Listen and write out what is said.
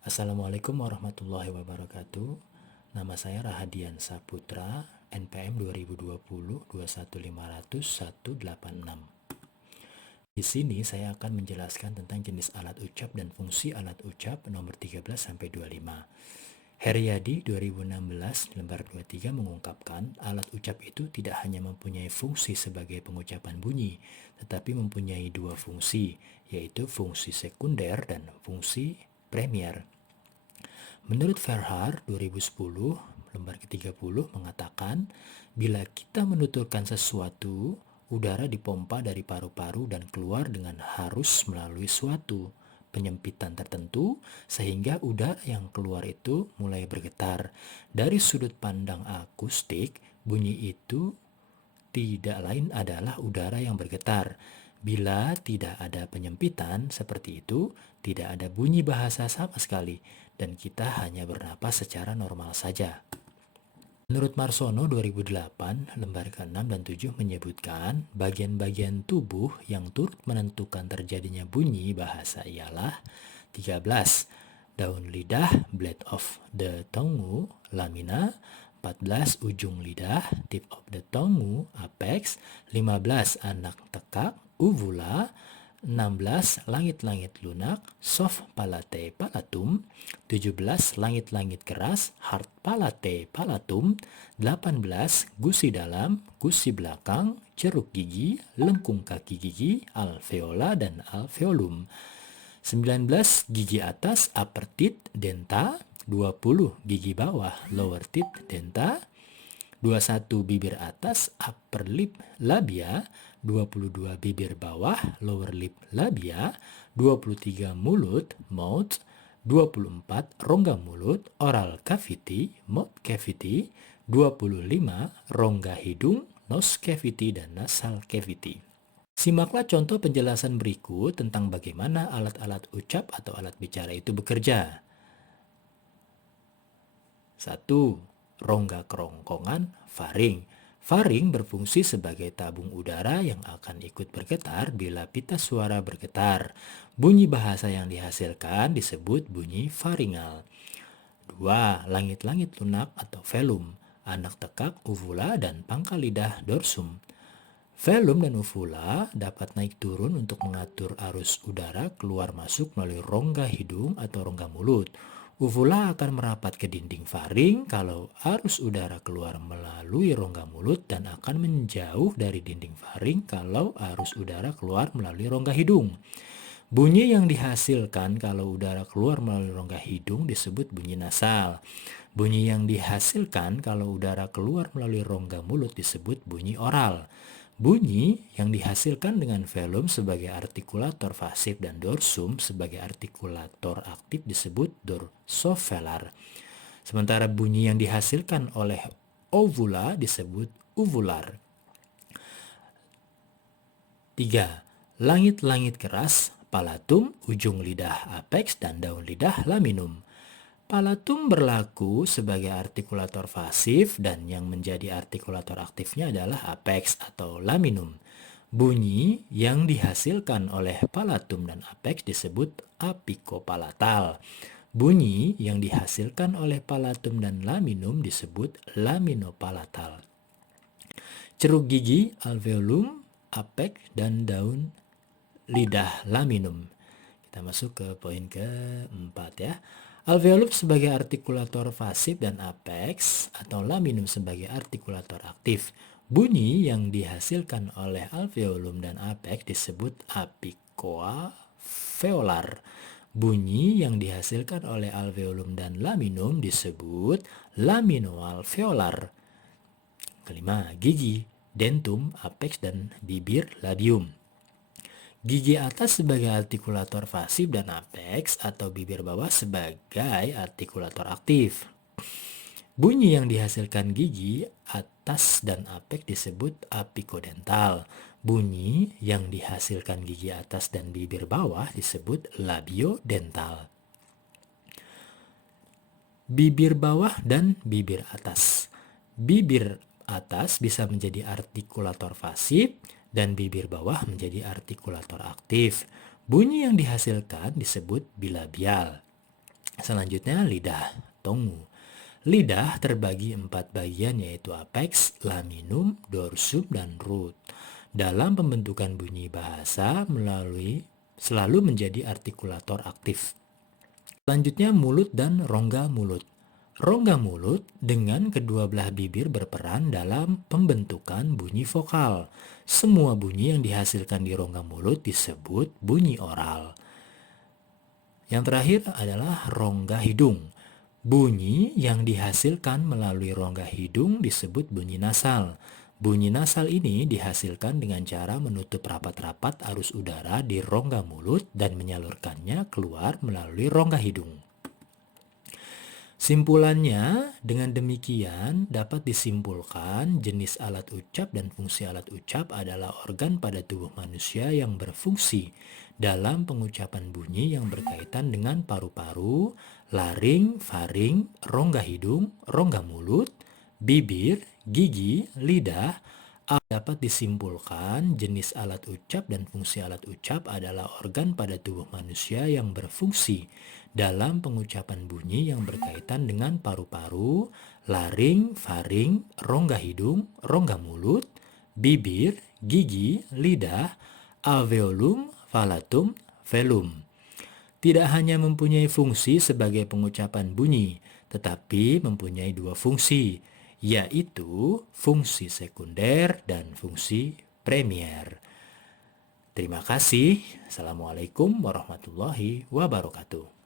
Assalamualaikum warahmatullahi wabarakatuh. Nama saya Rahadian Saputra, NPM 2020 21500 186. Di sini saya akan menjelaskan tentang jenis alat ucap dan fungsi alat ucap nomor 13 sampai 25. Heriadi 2016 lembar 23 mengungkapkan alat ucap itu tidak hanya mempunyai fungsi sebagai pengucapan bunyi, tetapi mempunyai dua fungsi, yaitu fungsi sekunder dan fungsi premier. Menurut Verhaar 2010 lembar ke-30 mengatakan, bila kita menuturkan sesuatu, udara dipompa dari paru-paru dan keluar dengan harus melalui suatu penyempitan tertentu sehingga udara yang keluar itu mulai bergetar. Dari sudut pandang akustik, bunyi itu tidak lain adalah udara yang bergetar. Bila tidak ada penyempitan seperti itu, tidak ada bunyi bahasa sama sekali dan kita hanya bernapas secara normal saja. Menurut Marsono 2008, lembar ke-6 dan 7 menyebutkan bagian-bagian tubuh yang turut menentukan terjadinya bunyi bahasa ialah 13. Daun lidah, blade of the tongue, lamina. 14. Ujung lidah, tip of the tongue, apex. 15. Anak tekak, uvula. 16. Langit-langit lunak, soft palate palatum. 17. Langit-langit keras, hard palate palatum. 18. Gusi dalam, gusi belakang, ceruk gigi, lengkung kaki gigi, alveola dan alveolum. 19. Gigi atas, upper teeth, denta. 20. Gigi bawah, lower teeth, denta. 21. Bibir atas, upper lip, labia. 22. Bibir bawah, lower lip, labia. 23. Mulut, mouth. 24. Rongga mulut, oral cavity, mouth cavity. 25. Rongga hidung, nose cavity dan nasal cavity. Simaklah contoh penjelasan berikut tentang bagaimana alat-alat ucap atau alat bicara itu bekerja. 1. Rongga kerongkongan, faring. Faring berfungsi sebagai tabung udara yang akan ikut bergetar bila pita suara bergetar. Bunyi bahasa yang dihasilkan disebut bunyi faringal. 2. Langit-langit lunak atau velum. Anak tekak, uvula, dan pangkal lidah, dorsum. Velum dan uvula dapat naik turun untuk mengatur arus udara keluar masuk melalui rongga hidung atau rongga mulut. Uvula akan merapat ke dinding faring kalau arus udara keluar melalui rongga mulut dan akan menjauh dari dinding faring kalau arus udara keluar melalui rongga hidung. Bunyi yang dihasilkan kalau udara keluar melalui rongga hidung disebut bunyi nasal. Bunyi yang dihasilkan kalau udara keluar melalui rongga mulut disebut bunyi oral. Bunyi yang dihasilkan dengan velum sebagai artikulator pasif dan dorsum sebagai artikulator aktif disebut dorsovelar. Sementara bunyi yang dihasilkan oleh ovula disebut uvular. 3. Langit-langit keras, palatum, ujung lidah apex, dan daun lidah laminum. Palatum berlaku sebagai artikulator pasif dan yang menjadi artikulator aktifnya adalah apex atau laminum. Bunyi yang dihasilkan oleh palatum dan apex disebut apikopalatal. Bunyi yang dihasilkan oleh palatum dan laminum disebut laminopalatal. Ceruk gigi, alveolum, apex, dan daun lidah laminum. Kita masuk ke poin keempat ya. Alveolum sebagai artikulator pasif dan apex atau laminum sebagai artikulator aktif. Bunyi yang dihasilkan oleh alveolum dan apex disebut apicoalveolar. Bunyi yang dihasilkan oleh alveolum dan laminum disebut laminoalveolar. Kelima, gigi, dentum, apex, dan bibir, labium. Gigi atas sebagai artikulator pasif dan apex atau bibir bawah sebagai artikulator aktif. Bunyi yang dihasilkan gigi atas dan apex disebut apicodental. Bunyi yang dihasilkan gigi atas dan bibir bawah disebut labiodental. Bibir bawah dan bibir atas. Bibir atas bisa menjadi artikulator pasif dan bibir bawah menjadi artikulator aktif. Bunyi yang dihasilkan disebut bilabial. Selanjutnya lidah, tongu. Lidah terbagi 4 bagian yaitu apex, laminum, dorsum, dan root. Dalam pembentukan bunyi bahasa selalu menjadi artikulator aktif. Selanjutnya mulut dan rongga mulut. Rongga mulut dengan kedua belah bibir berperan dalam pembentukan bunyi vokal. Semua bunyi yang dihasilkan di rongga mulut disebut bunyi oral. Yang terakhir adalah rongga hidung. Bunyi yang dihasilkan melalui rongga hidung disebut bunyi nasal. Bunyi nasal ini dihasilkan dengan cara menutup rapat-rapat arus udara di rongga mulut dan menyalurkannya keluar melalui rongga hidung. Simpulannya, dengan demikian dapat disimpulkan jenis alat ucap dan fungsi alat ucap adalah organ pada tubuh manusia yang berfungsi dalam pengucapan bunyi yang berkaitan dengan paru-paru, laring, faring, rongga hidung, rongga mulut, bibir, gigi, lidah. Dapat disimpulkan jenis alat ucap dan fungsi alat ucap adalah organ pada tubuh manusia yang berfungsi dalam pengucapan bunyi yang berkaitan dengan paru-paru, laring, faring, rongga hidung, rongga mulut, bibir, gigi, lidah, alveolum, palatum, velum. Tidak hanya mempunyai fungsi sebagai pengucapan bunyi, tetapi mempunyai 2 fungsi, yaitu fungsi sekunder dan fungsi primer. Terima kasih. Assalamualaikum warahmatullahi wabarakatuh.